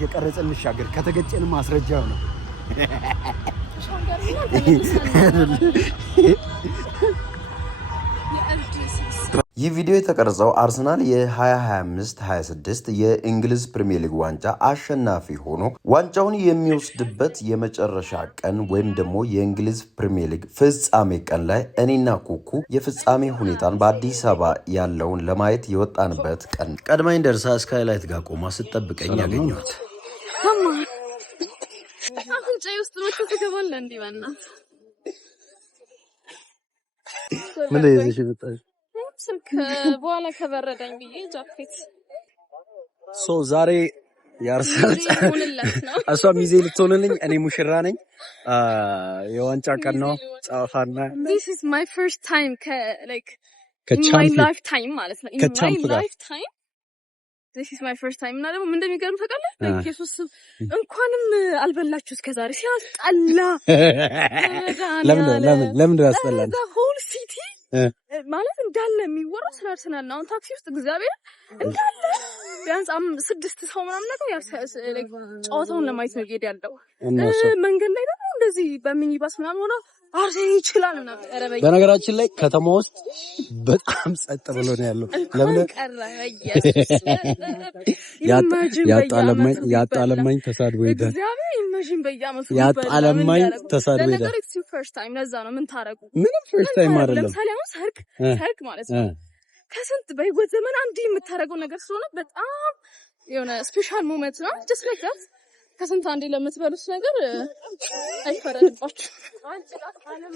እየቀረጸን እንሻገር ከተገጨን ማስረጃው ነው ይህ ቪዲዮ የተቀረጸው አርሰናል የ2025-26 የእንግሊዝ ፕሪሚየር ሊግ ዋንጫ አሸናፊ ሆኖ ዋንጫውን የሚወስድበት የመጨረሻ ቀን ወይም ደግሞ የእንግሊዝ ፕሪሚየር ሊግ ፍጻሜ ቀን ላይ እኔና ኩኩ የፍጻሜ ሁኔታን በአዲስ አበባ ያለውን ለማየት የወጣንበት ቀን ቀድማኝ ደርሳ ስካይላይት ጋር ቆማ ስትጠብቀኝ ያገኘኋት። ምን ለይዘሽ መጣሽ? ስልክ በኋላ ከበረደኝ ብዬ ጃኬት ዛሬ ያርሰናል እሷ ሚዜ ልትሆንልኝ እኔ ሙሽራ ነኝ። የዋንጫ ቀን ነው ጻፋና this is my first time in my lifetime ማለት ነው in my lifetime this is my first time እና ደግሞ ምን እንደሚገርም ታውቃለህ? ኢየሱስ እንኳንም አልበላችሁ እስከዛሬ ሲያስጠላ ለምን ያስጠላል? the whole city ማለት እንዳለ የሚወራው ስለ አርሰናል ነው። ታክሲ ውስጥ እግዚአብሔር እንዳለ ቢያንስ 6 ሰው ምናምን ነገር ጨዋታውን ለማየት ነው እየሄደ ያለው። መንገድ ላይ ደግሞ እንደዚህ በሚኒባስ ምናምን ሆነ አርሰናል ይችላል እና በነገራችን ላይ ከተማ ውስጥ በጣም ጸጥ ብሎ ነው ያለው። ለምን ያጣለማኝ ተሳድቦ ሄደ። ኢማጂን በየአመቱ ያጣለማኝ ተሳድቦ ሄደ። ፈርስት ታይም ለዛ ነው ምን ታረጉ ምንም ፈርስት ታይም አይደለም። ለምሳሌ አሁን ሰርግ ማለት ነው ከስንት በህይወት ዘመን አንዴ የምታረገው ነገር ስለሆነ በጣም የሆነ ስፔሻል ሞመንት ነው። just like that ከስንት አንዴ ለምትበሉት ነገር አይፈረድባችሁ።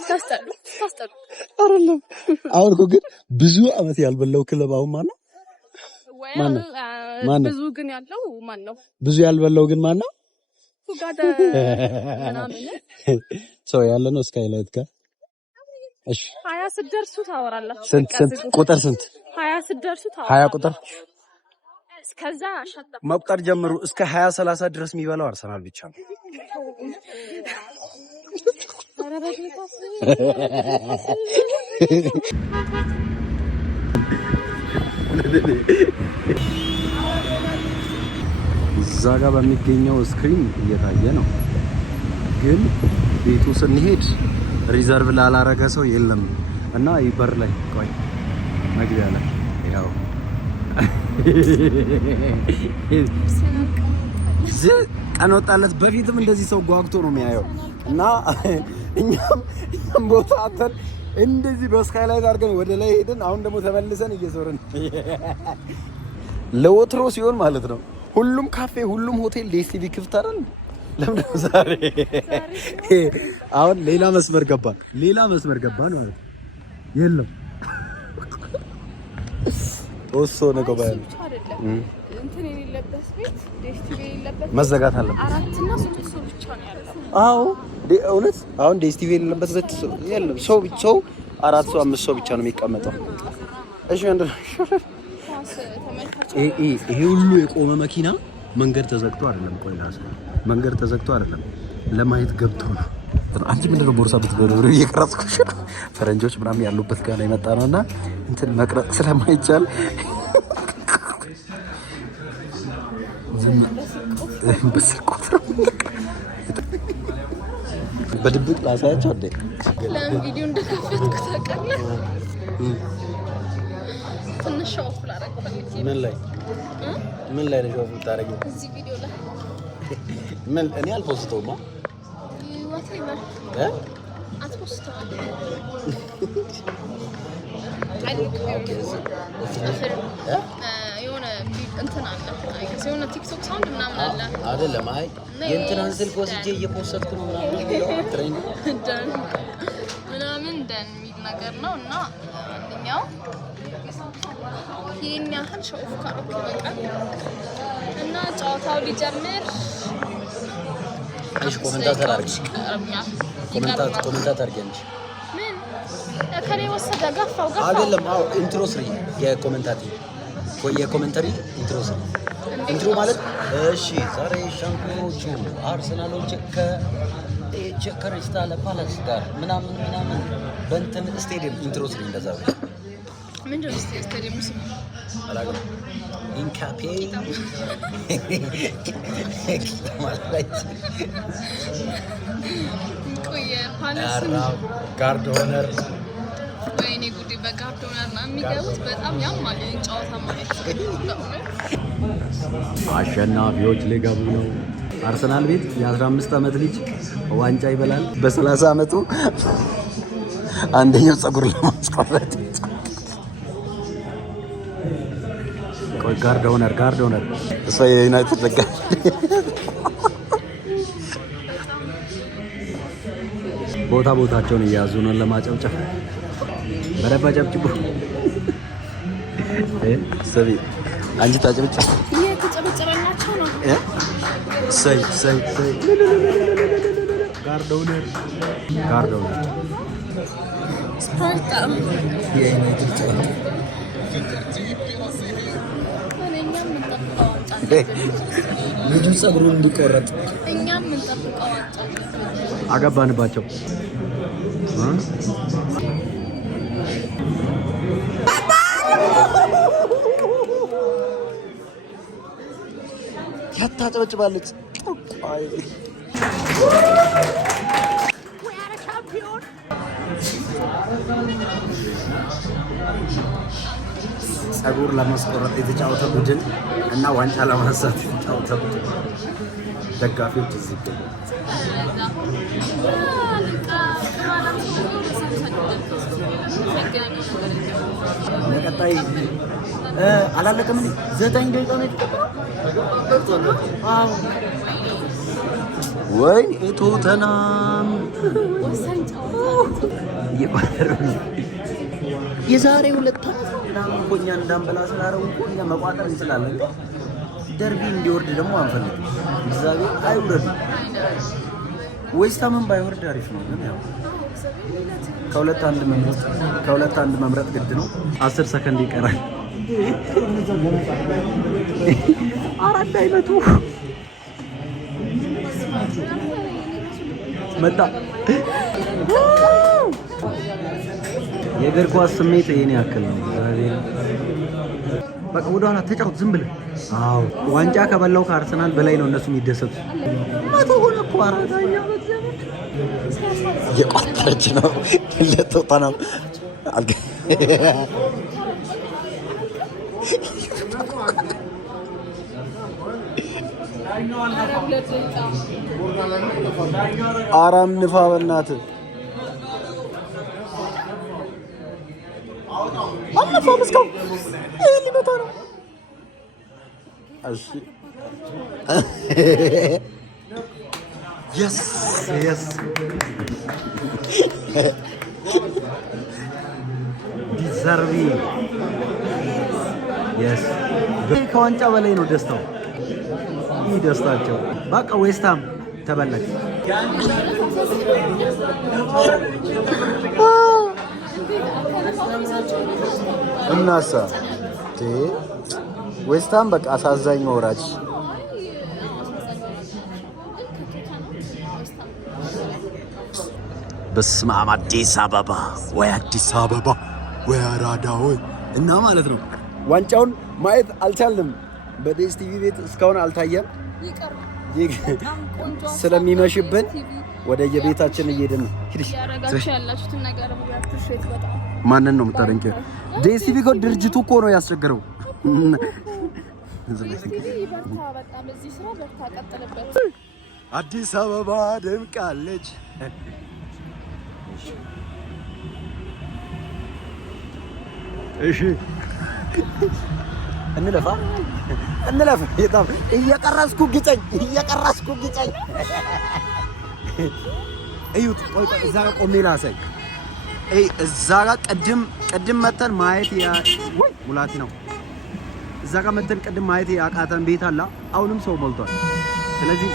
ታስጠሉ አይደለም። አሁን እኮ ግን ብዙ አመት ያልበላው ክለብ አሁን ማነው? ብዙ ግን ያለው ማን ነው? ብዙ ያልበላው ግን ማን ነው? ፉጋደ ምናምን ሰው ያለ ነው ስካይላይት ጋር። እሺ 20 ስትደርሱ ታወራላችሁ። ስንት ቁጥር ስንት 20 ስትደርሱ ታወራላችሁ። 20 ቁጥር እስከዛ ሻጣ መቁጠር ጀምሩ። እስከ 20 30 ድረስ የሚበላው አርሰናል ብቻ ነው። እዛ ጋር በሚገኘው ስክሪን እየታየ ነው፣ ግን ቤቱ ስንሄድ ሪዘርቭ ላላረገ ሰው የለም እና ይበር ላይ ቆይ መግቢያ ላይ ያው ቀን ወጣለት። በፊትም እንደዚህ ሰው ጓጉቶ ነው የሚያየው እና እኛም ቦታ አተን እንደዚህ በስካይላይት አድርገን ወደ ላይ ሄድን። አሁን ደግሞ ተመልሰን እየዞርን ለወትሮ ሲሆን ማለት ነው ሁሉም ካፌ ሁሉም ሆቴል ዲኤስቲቪ ክፍት አይደል? ለምን ዛሬ አሁን ሌላ መስመር ገባን ማለት የለም ኦሶ ነው ባይ እንትን የሌለበት ቤት ዲኤስቲቪ የሌለበት መዘጋት አለ። 4 እና 3 ሰው ብቻ ነው ያለው። አዎ እውነት አሁን ዲኤስቲቪ የሌለበት የለም። ሰው 4 ሰው 5 ሰው ብቻ ነው የሚቀመጠው። እሺ ይሄ ሁሉ የቆመ መኪና መንገድ ተዘግቶ አይደለም። ቆይ ራስ መንገድ ተዘግቶ አይደለም፣ ለማየት ገብቶ ነው። አንቺ ምንድን ነው ቦርሳ ብትበለው እየቀረጽኩሽ ነው። ፈረንጆች ምናምን ያሉበት ጋር ላይ መጣ ነውና እንትን መቅረጽ ስለማይቻል በስልኩት ነው በድብቅ ላሳያቸው አይደል? ለምን ቪዲዮ እንደከፈትኩ ታውቃለህ? ትንሽ ሾፍ ላደርግ ፈልጌ። ምን ላይ ነው ሾፍ የምታደርጊው? እዚህ ቪዲዮ ላይ ምን እኔ አልፖስተውማ። ዋቴቨር አትፖስተው የሆነ እንትን አለ የሆነ ቲክቶክ ሳውንድ ምናምን አለ አይደለም? አይ የእንትናን ስልክ ወስጄ እየፖስተትኩ ነው ምናምን የሚለው ትሬንድ ምናምን ደን የሚል ነገር ነው እና አንደኛው ይሄን ያህል ሾፍ ካሮክ ይበቃል እና ጨዋታው ሊጀምር እሺ ኮሜንታተር አድርጊ። ኮሜንታተር አድርጊ። ምን ከኔ ወሰደ ገፋው አይደለም? አዎ ኢንትሮ ስሪ የኮሜንታሪ ኢንትሮ ስሪ። ኢንትሮ ማለት እሺ ዛሬ ሻምፒዮኖቹ አርሰናሎች ከክሪስታል ፓላስ ጋር ምናምን በእንትን ስቴዲየም ኢንትሮ ስሪ እንደዛ ምንድን ነው ስታዲየሙ ስሙ? አላውቅም። ኢንካፔ ጋርድ ሆነር ወይኔ ጉዴ! በጋርድ ሆነር ነው የሚገቡት። በጣም ያማል ጨዋታ ማለት አሸናፊዎች ሊገቡ ነው። አርሰናል ቤት የ15 ዓመት ልጅ ዋንጫ ይበላል። በ30 ዓመቱ አንደኛው ጸጉር ለማስቆረጥ ቆይ ጋርድ ሆነር እሷ የዩናይትድ ደጋፊ ቦታቸውን እያያዙ ነው ለማጨብጨብ። በረባ ጨብጭቡ። ሰቢ አንቺ ታጨብጭብ። እየተጨበጨበላቸው ነው። ሰይ ጋርድ ሆነር ስፓርታ የዩናይትድ ጨዋታ ልጁ ጸጉሩን እንዲቆረጥ እኛም እንጠብቀው። አገባንባቸው። ያታጨበጭባለች። ጸጉር ለማስቆረጥ የተጫወተ ቡድን እና ዋንጫ ለማንሳት የተጫወተ ቡድን ደጋፊዎች እዚህ ይገኛሉ። ለቀጣይ አላለቀም። 9 ደቂቃ ነው የተቀበለው። ወይ ቶተናም የዛሬ 2 ዓመት ምናምን እኮ እኛ እንዳንበላ ስላረው እኮ እኛ መቋጠር እንችላለን። ደርቢ እንዲወርድ ደግሞ አንፈልግም። እግዚአብሔር አይውረድ። ዌስትሃምን ባይወርድ አሪፍ ነው። ግን ያው ከሁለት አንድ መምረጥ ግድ ነው። 10 ሰከንድ ይቀራል። አራት አይነቱ መጣ። የእግር ኳስ ስሜት ይሄን ያክል ነው። በቃ ወደ ኋላ ተጫወት ዝም ብለህ። አዎ ዋንጫ ከበላው ከአርሰናል በላይ ነው እነሱ የሚደሰቱት። መቶ ሆነ እኮ አራዳኛ እየቆጠረች ነው ለቶተናም አራም ንፋ በእናትህ አልነፋም እስካሁን። ይሄ ሊመታ ነው። እሺ የስ ዲዘርቪ የስ ከዋንጫ በላይ ነው ደስታው። ይህ ደስታቸው በቃ ዌስትሃም ተበላች። እናሳ ዌስትሃም በቃ አሳዛኝ ወራጅ። በስመ አብ አዲስ አበባ ወይ አራዳ ወይ እና ማለት ነው። ዋንጫውን ማየት አልቻልንም። በዴስ ቲቪ ቤት እስካሁን አልታየም። ስለሚመሽብን ወደ የቤታችን እየሄድን ነው። ማንን ነው የምታደንቂው? ዴስ ቲቪ እኮ ድርጅቱ እኮ ነው ያስቸገረው። አዲስ አበባ ደምቃለች። እሺ እንለፍ። በጣም እየቀረስኩ ግጨኝ። እዩት። ቆይ እዛ ጋር ቆሜ ላሳይ። እዛ ጋር ቅድም መተን ማየት ወይ ሙላቲ ነው። እዛ ጋር መተን ቅድም ማየት ያቃተን ቤት አለ። አሁንም ሰው ሞልቷል። ስለዚህ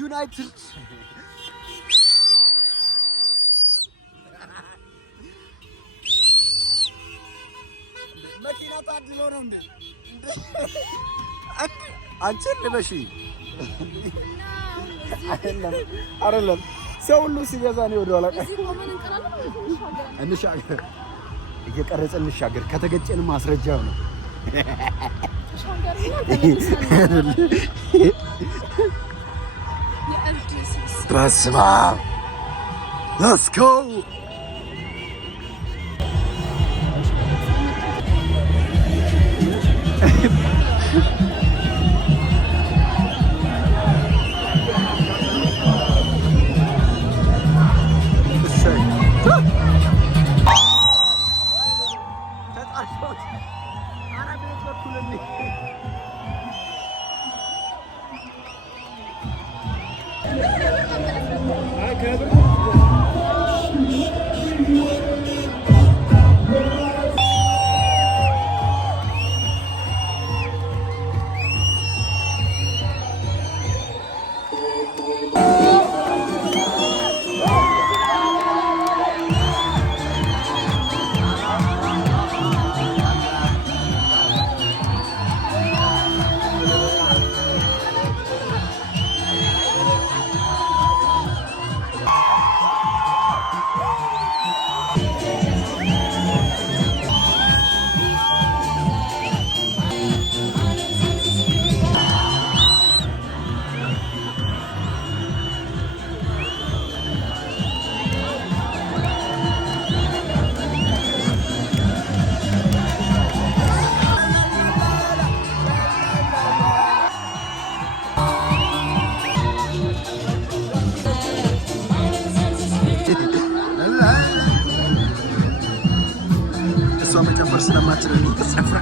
ዩናይትድ መኪና ታድሎ ነው እንዴ? አንቺን ልበሺ አይደለም ሰው ሁሉ ሲገዛ ነው ወደ ኋላ እንሻገር እየቀረጸ እንሻገር ከተገጨን ማስረጃው ነው በስመ አብ let's go እሷ መጨፈር ስለማትችል ነው ተሰፍራ